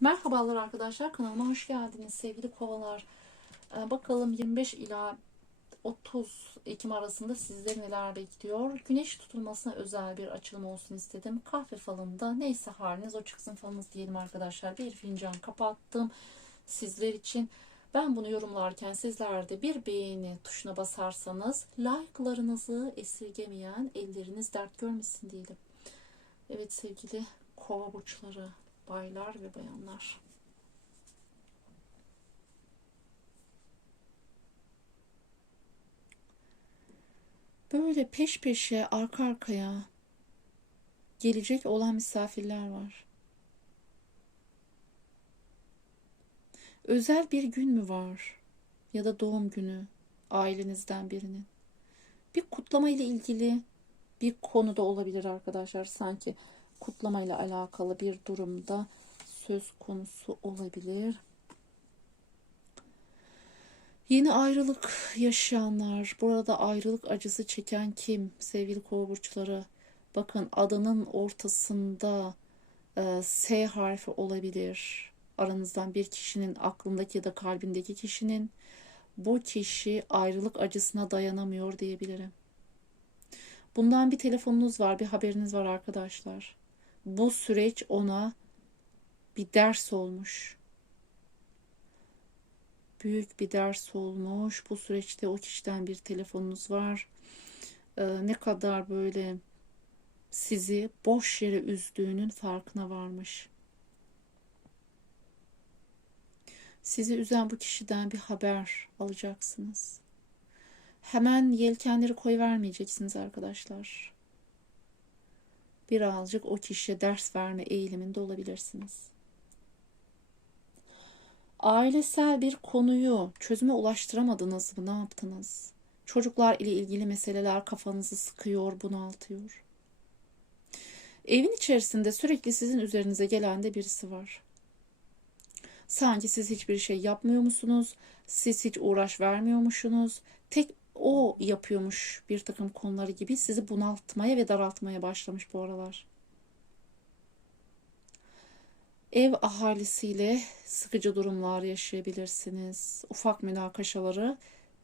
Merhabalar arkadaşlar kanalıma hoş geldiniz sevgili kovalar. Ee, bakalım 25 ila 30 Ekim arasında sizleri neler bekliyor. Güneş tutulmasına özel bir açılım olsun istedim. Kahve falında neyse haliniz o çıksın falınız diyelim arkadaşlar. Bir fincan kapattım sizler için. Ben bunu yorumlarken sizler de bir beğeni tuşuna basarsanız like'larınızı esirgemeyen elleriniz dert görmesin diyelim. Evet sevgili kova burçları baylar ve bayanlar. Böyle peş peşe arka arkaya gelecek olan misafirler var. Özel bir gün mü var? Ya da doğum günü ailenizden birinin. Bir kutlama ile ilgili bir konuda olabilir arkadaşlar. Sanki kutlamayla alakalı bir durumda söz konusu olabilir. Yeni ayrılık yaşayanlar, burada ayrılık acısı çeken kim sevgili kova burçları? Bakın adının ortasında e, S harfi olabilir. Aranızdan bir kişinin aklındaki ya da kalbindeki kişinin bu kişi ayrılık acısına dayanamıyor diyebilirim. Bundan bir telefonunuz var, bir haberiniz var arkadaşlar. Bu süreç ona bir ders olmuş. Büyük bir ders olmuş. Bu süreçte o kişiden bir telefonunuz var. Ee, ne kadar böyle sizi boş yere üzdüğünün farkına varmış. Sizi üzen bu kişiden bir haber alacaksınız. Hemen yelkenleri koyvermeyeceksiniz arkadaşlar. Birazcık o kişiye ders verme eğiliminde olabilirsiniz. Ailesel bir konuyu çözüme ulaştıramadınız mı? Ne yaptınız? Çocuklar ile ilgili meseleler kafanızı sıkıyor, bunaltıyor. Evin içerisinde sürekli sizin üzerinize gelen de birisi var. Sanki siz hiçbir şey yapmıyor musunuz? Siz hiç uğraş vermiyormuşsunuz. Tek o yapıyormuş bir takım konuları gibi sizi bunaltmaya ve daraltmaya başlamış bu aralar. Ev ahalisiyle sıkıcı durumlar yaşayabilirsiniz. Ufak münakaşaları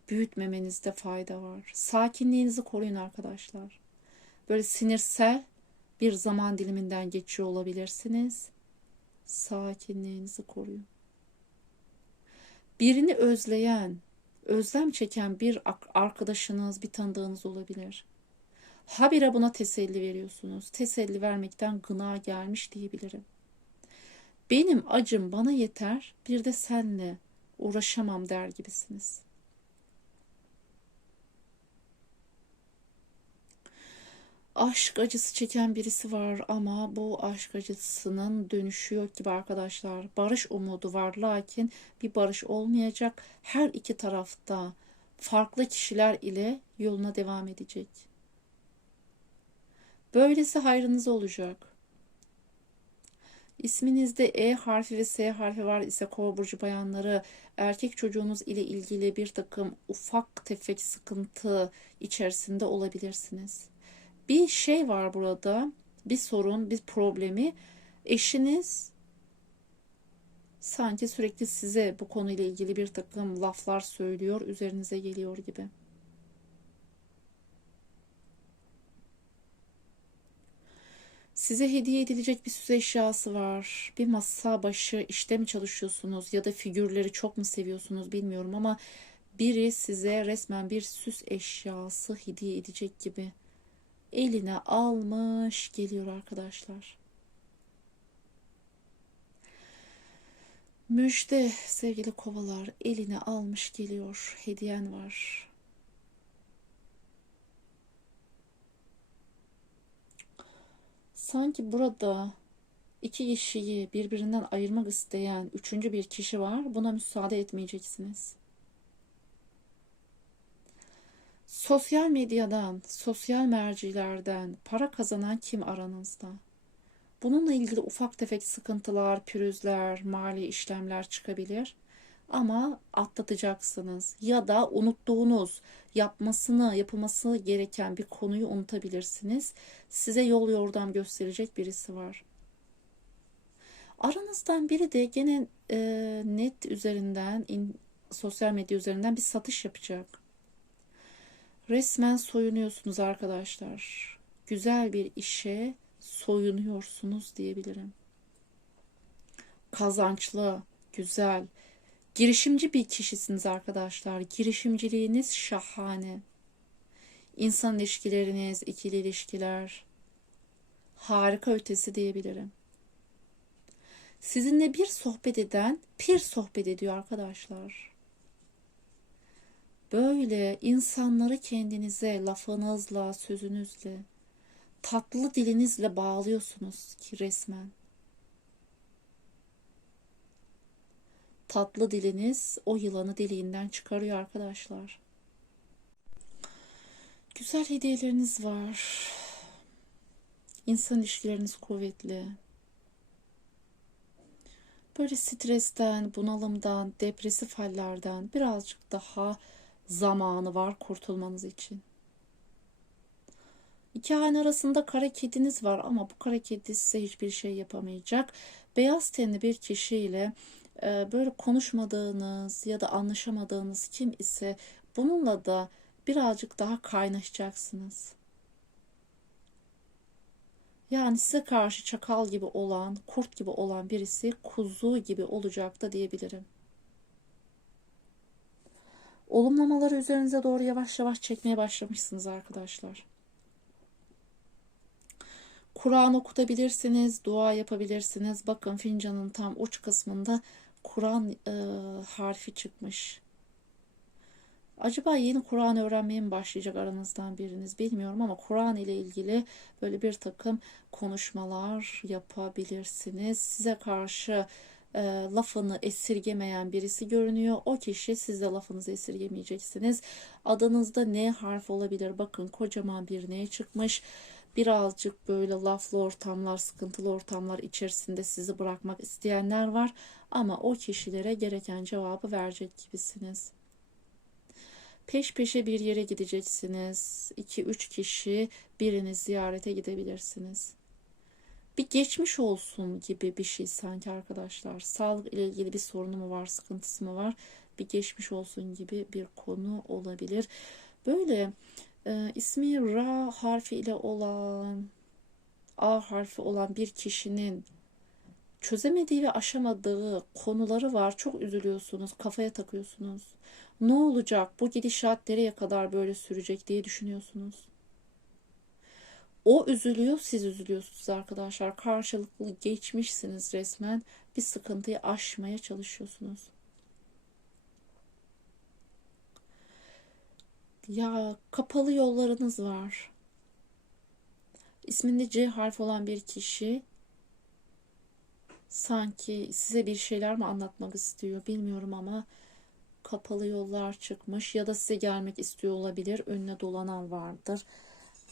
büyütmemenizde fayda var. Sakinliğinizi koruyun arkadaşlar. Böyle sinirsel bir zaman diliminden geçiyor olabilirsiniz. Sakinliğinizi koruyun. Birini özleyen, özlem çeken bir arkadaşınız, bir tanıdığınız olabilir. Habire buna teselli veriyorsunuz. Teselli vermekten gına gelmiş diyebilirim. Benim acım bana yeter, bir de senle uğraşamam der gibisiniz. Aşk acısı çeken birisi var ama bu aşk acısının dönüşü yok gibi arkadaşlar. Barış umudu var lakin bir barış olmayacak. Her iki tarafta farklı kişiler ile yoluna devam edecek. Böylesi hayrınız olacak. İsminizde E harfi ve S harfi var ise kova burcu bayanları erkek çocuğunuz ile ilgili bir takım ufak tefek sıkıntı içerisinde olabilirsiniz. Bir şey var burada bir sorun bir problemi eşiniz sanki sürekli size bu konuyla ilgili bir takım laflar söylüyor üzerinize geliyor gibi. Size hediye edilecek bir süs eşyası var. Bir masa başı işte mi çalışıyorsunuz ya da figürleri çok mu seviyorsunuz bilmiyorum ama biri size resmen bir süs eşyası hediye edecek gibi. Eline almış geliyor arkadaşlar. Müjde sevgili kovalar eline almış geliyor. Hediyen var. Sanki burada iki kişiyi birbirinden ayırmak isteyen üçüncü bir kişi var. Buna müsaade etmeyeceksiniz. Sosyal medyadan, sosyal mercilerden para kazanan kim aranızda? Bununla ilgili ufak tefek sıkıntılar, pürüzler, mali işlemler çıkabilir. Ama atlatacaksınız ya da unuttuğunuz yapmasını yapılması gereken bir konuyu unutabilirsiniz. Size yol yordam gösterecek birisi var. Aranızdan biri de gene e, net üzerinden, in, sosyal medya üzerinden bir satış yapacak. Resmen soyunuyorsunuz arkadaşlar. Güzel bir işe soyunuyorsunuz diyebilirim. Kazançlı, güzel, girişimci bir kişisiniz arkadaşlar. Girişimciliğiniz şahane. İnsan ilişkileriniz, ikili ilişkiler harika ötesi diyebilirim. Sizinle bir sohbet eden pir sohbet ediyor arkadaşlar. Böyle insanları kendinize lafınızla, sözünüzle, tatlı dilinizle bağlıyorsunuz ki resmen. Tatlı diliniz o yılanı deliğinden çıkarıyor arkadaşlar. Güzel hediyeleriniz var. İnsan ilişkileriniz kuvvetli. Böyle stresten, bunalımdan, depresif hallerden birazcık daha zamanı var kurtulmanız için. İki hane arasında kara kediniz var ama bu kara kedi size hiçbir şey yapamayacak. Beyaz tenli bir kişiyle e, böyle konuşmadığınız ya da anlaşamadığınız kim ise bununla da birazcık daha kaynaşacaksınız. Yani size karşı çakal gibi olan, kurt gibi olan birisi kuzu gibi olacak da diyebilirim. Olumlamaları üzerinize doğru yavaş yavaş çekmeye başlamışsınız arkadaşlar. Kur'an okutabilirsiniz, dua yapabilirsiniz. Bakın fincanın tam uç kısmında Kur'an e, harfi çıkmış. Acaba yeni Kur'an öğrenmeye mi başlayacak aranızdan biriniz bilmiyorum ama Kur'an ile ilgili böyle bir takım konuşmalar yapabilirsiniz. Size karşı e, lafını esirgemeyen birisi görünüyor. O kişi siz de lafınızı esirgemeyeceksiniz. Adınızda ne harf olabilir? Bakın kocaman bir ne çıkmış. Birazcık böyle laflı ortamlar, sıkıntılı ortamlar içerisinde sizi bırakmak isteyenler var. Ama o kişilere gereken cevabı verecek gibisiniz. Peş peşe bir yere gideceksiniz. 2-3 kişi birini ziyarete gidebilirsiniz. Bir geçmiş olsun gibi bir şey sanki arkadaşlar. Sağlık ile ilgili bir sorunu mu var, sıkıntısı mı var? Bir geçmiş olsun gibi bir konu olabilir. Böyle e, ismi Ra harfi ile olan, A harfi olan bir kişinin çözemediği ve aşamadığı konuları var. Çok üzülüyorsunuz, kafaya takıyorsunuz. Ne olacak? Bu gidişat nereye kadar böyle sürecek diye düşünüyorsunuz. O üzülüyor, siz üzülüyorsunuz arkadaşlar. Karşılıklı geçmişsiniz resmen. Bir sıkıntıyı aşmaya çalışıyorsunuz. Ya kapalı yollarınız var. İsminde C harf olan bir kişi sanki size bir şeyler mi anlatmak istiyor bilmiyorum ama kapalı yollar çıkmış ya da size gelmek istiyor olabilir. Önüne dolanan vardır.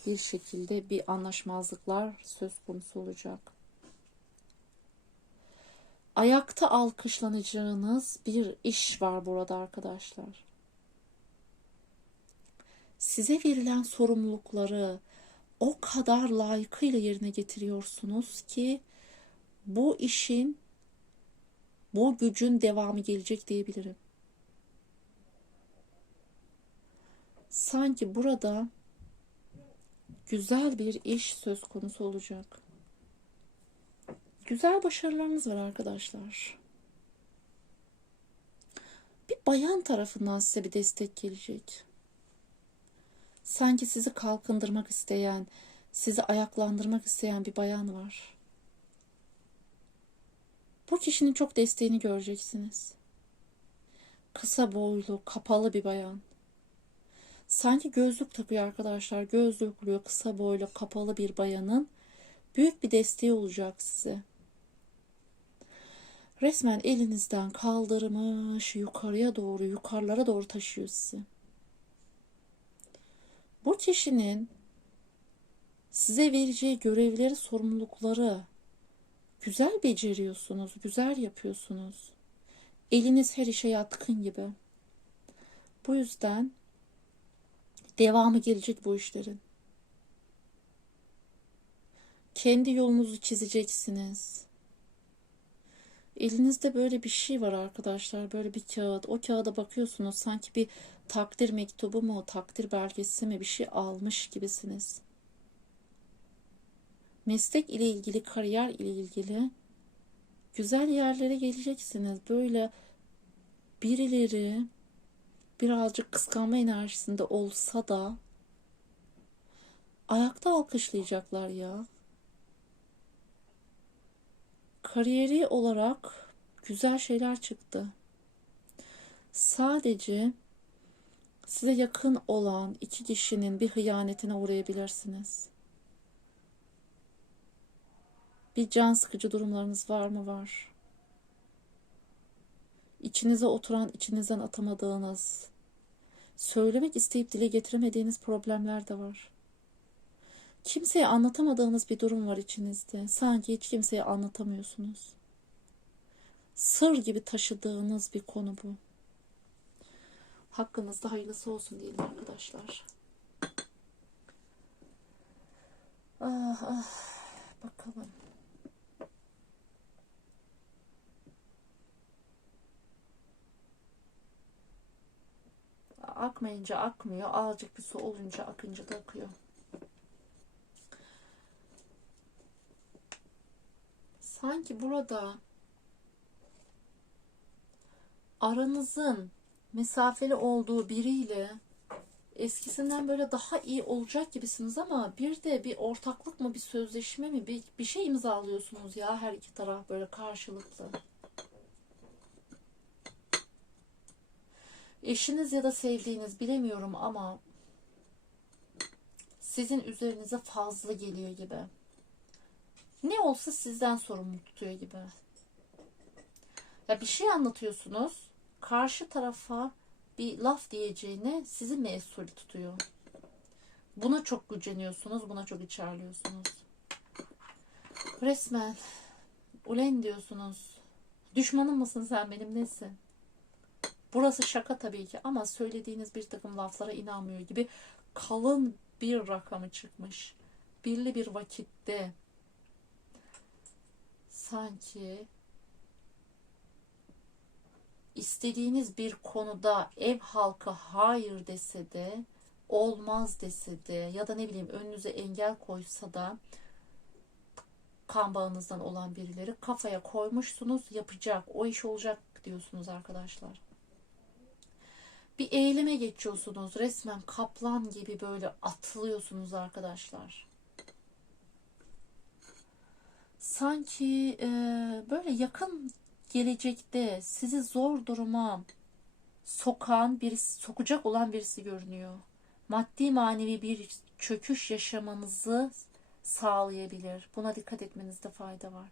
Bir şekilde bir anlaşmazlıklar söz konusu olacak. Ayakta alkışlanacağınız bir iş var burada arkadaşlar. Size verilen sorumlulukları o kadar layıkıyla yerine getiriyorsunuz ki bu işin bu gücün devamı gelecek diyebilirim. sanki burada güzel bir iş söz konusu olacak. Güzel başarılarınız var arkadaşlar. Bir bayan tarafından size bir destek gelecek. Sanki sizi kalkındırmak isteyen, sizi ayaklandırmak isteyen bir bayan var. Bu kişinin çok desteğini göreceksiniz. Kısa boylu, kapalı bir bayan. Sanki gözlük takıyor arkadaşlar. Gözlüklü, kısa boylu, kapalı bir bayanın büyük bir desteği olacak size. Resmen elinizden kaldırmış yukarıya doğru, yukarılara doğru taşıyor sizi. Bu kişinin size vereceği görevleri, sorumlulukları güzel beceriyorsunuz, güzel yapıyorsunuz. Eliniz her işe yatkın gibi. Bu yüzden Devamı gelecek bu işlerin. Kendi yolunuzu çizeceksiniz. Elinizde böyle bir şey var arkadaşlar. Böyle bir kağıt. O kağıda bakıyorsunuz. Sanki bir takdir mektubu mu, takdir belgesi mi bir şey almış gibisiniz. Meslek ile ilgili, kariyer ile ilgili güzel yerlere geleceksiniz. Böyle birileri birazcık kıskanma enerjisinde olsa da ayakta alkışlayacaklar ya. Kariyeri olarak güzel şeyler çıktı. Sadece size yakın olan iki kişinin bir hıyanetine uğrayabilirsiniz. Bir can sıkıcı durumlarınız var mı? Var. İçinize oturan, içinizden atamadığınız, söylemek isteyip dile getiremediğiniz problemler de var. Kimseye anlatamadığınız bir durum var içinizde. Sanki hiç kimseye anlatamıyorsunuz. Sır gibi taşıdığınız bir konu bu. Hakkınızda hayırlısı olsun diyelim arkadaşlar. Ah ah. Bakalım. Akmayınca akmıyor. Azıcık bir su olunca akınca da akıyor. Sanki burada aranızın mesafeli olduğu biriyle eskisinden böyle daha iyi olacak gibisiniz ama bir de bir ortaklık mı bir sözleşme mi bir, bir şey imzalıyorsunuz ya her iki taraf böyle karşılıklı. Eşiniz ya da sevdiğiniz bilemiyorum ama sizin üzerinize fazla geliyor gibi. Ne olsa sizden sorumlu tutuyor gibi. Ya bir şey anlatıyorsunuz, karşı tarafa bir laf diyeceğine sizi mesul tutuyor. Buna çok güceniyorsunuz, buna çok içerliyorsunuz. Resmen ulen diyorsunuz. Düşmanım mısın sen benim nesin? Burası şaka tabii ki ama söylediğiniz bir takım laflara inanmıyor gibi kalın bir rakamı çıkmış. Birli bir vakitte sanki istediğiniz bir konuda ev halkı hayır dese de olmaz dese de ya da ne bileyim önünüze engel koysa da kan bağınızdan olan birileri kafaya koymuşsunuz yapacak o iş olacak diyorsunuz arkadaşlar. Bir eyleme geçiyorsunuz resmen kaplan gibi böyle atlıyorsunuz arkadaşlar. Sanki e, böyle yakın gelecekte sizi zor duruma sokan birisi, sokacak olan birisi görünüyor. Maddi manevi bir çöküş yaşamanızı sağlayabilir. Buna dikkat etmenizde fayda var.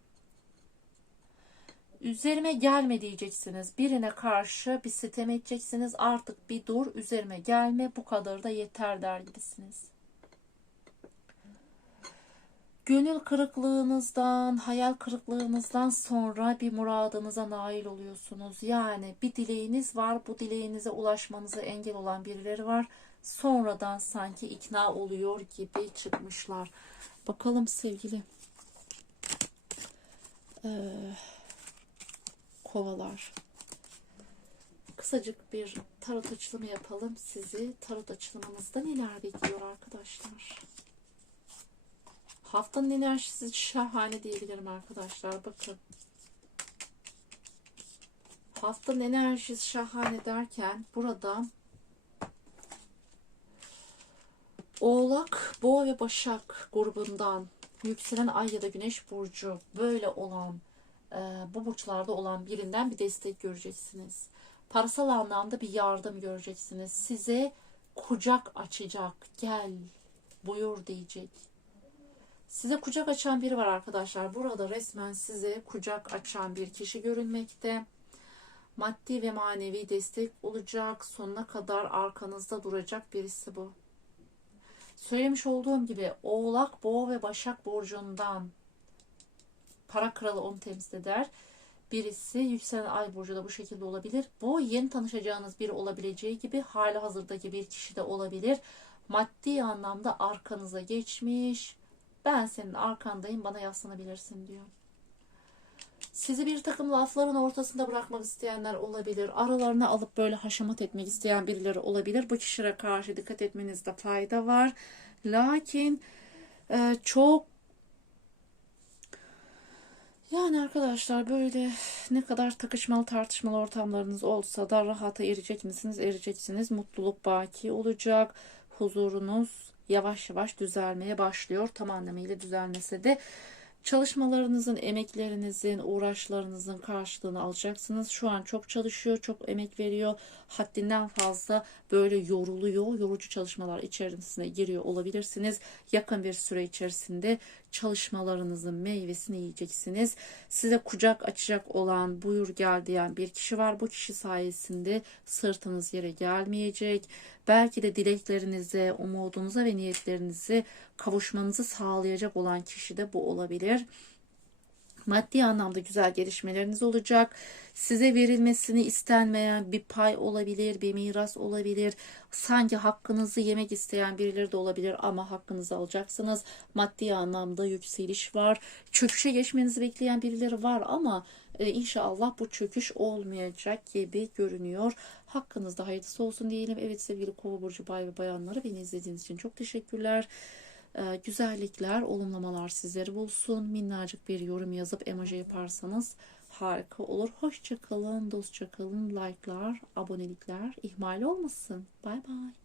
Üzerime gelme diyeceksiniz. Birine karşı bir sitem edeceksiniz. Artık bir dur, üzerime gelme, bu kadar da yeter der gibisiniz. Gönül kırıklığınızdan, hayal kırıklığınızdan sonra bir muradınıza nail oluyorsunuz. Yani bir dileğiniz var, bu dileğinize ulaşmanıza engel olan birileri var. Sonradan sanki ikna oluyor gibi çıkmışlar. Bakalım sevgili ee, kovalar. Kısacık bir tarot açılımı yapalım. Sizi tarot açılımınızda neler bekliyor arkadaşlar? Haftanın enerjisi şahane diyebilirim arkadaşlar. Bakın. Haftanın enerjisi şahane derken burada Oğlak, Boğa ve Başak grubundan yükselen ay ya da güneş burcu böyle olan bu burçlarda olan birinden bir destek göreceksiniz. Parasal anlamda bir yardım göreceksiniz. Size kucak açacak, gel, buyur diyecek. Size kucak açan biri var arkadaşlar. Burada resmen size kucak açan bir kişi görünmekte. Maddi ve manevi destek olacak. Sonuna kadar arkanızda duracak birisi bu. Söylemiş olduğum gibi Oğlak, Boğa ve Başak burcundan para kralı onu temsil eder. Birisi yükselen ay burcu da bu şekilde olabilir. Bu yeni tanışacağınız biri olabileceği gibi hali hazırdaki bir kişi de olabilir. Maddi anlamda arkanıza geçmiş, ben senin arkandayım bana yaslanabilirsin diyor. Sizi bir takım lafların ortasında bırakmak isteyenler olabilir. Aralarına alıp böyle haşamat etmek isteyen birileri olabilir. Bu kişilere karşı dikkat etmenizde fayda var. Lakin çok yani arkadaşlar böyle ne kadar takışmalı tartışmalı ortamlarınız olsa da rahata erecek misiniz? Ereceksiniz. Mutluluk baki olacak. Huzurunuz yavaş yavaş düzelmeye başlıyor. Tam anlamıyla düzelmese de çalışmalarınızın, emeklerinizin, uğraşlarınızın karşılığını alacaksınız. Şu an çok çalışıyor, çok emek veriyor. Haddinden fazla böyle yoruluyor. Yorucu çalışmalar içerisine giriyor olabilirsiniz. Yakın bir süre içerisinde çalışmalarınızın meyvesini yiyeceksiniz. Size kucak açacak olan, buyur gel diyen bir kişi var. Bu kişi sayesinde sırtınız yere gelmeyecek. Belki de dileklerinize, umudunuza ve niyetlerinizi kavuşmanızı sağlayacak olan kişi de bu olabilir. Maddi anlamda güzel gelişmeleriniz olacak. Size verilmesini istenmeyen bir pay olabilir, bir miras olabilir. Sanki hakkınızı yemek isteyen birileri de olabilir ama hakkınızı alacaksınız. Maddi anlamda yükseliş var. Çöküşe geçmenizi bekleyen birileri var ama e, inşallah bu çöküş olmayacak gibi görünüyor. Hakkınızda hayırlısı olsun diyelim. Evet sevgili Kova burcu bay ve bayanları beni izlediğiniz için çok teşekkürler. Ee, güzellikler, olumlamalar sizleri bulsun. Minnacık bir yorum yazıp emoji yaparsanız harika olur. Hoşça kalın, dostça kalın. Like'lar, abonelikler ihmal olmasın. Bay bay.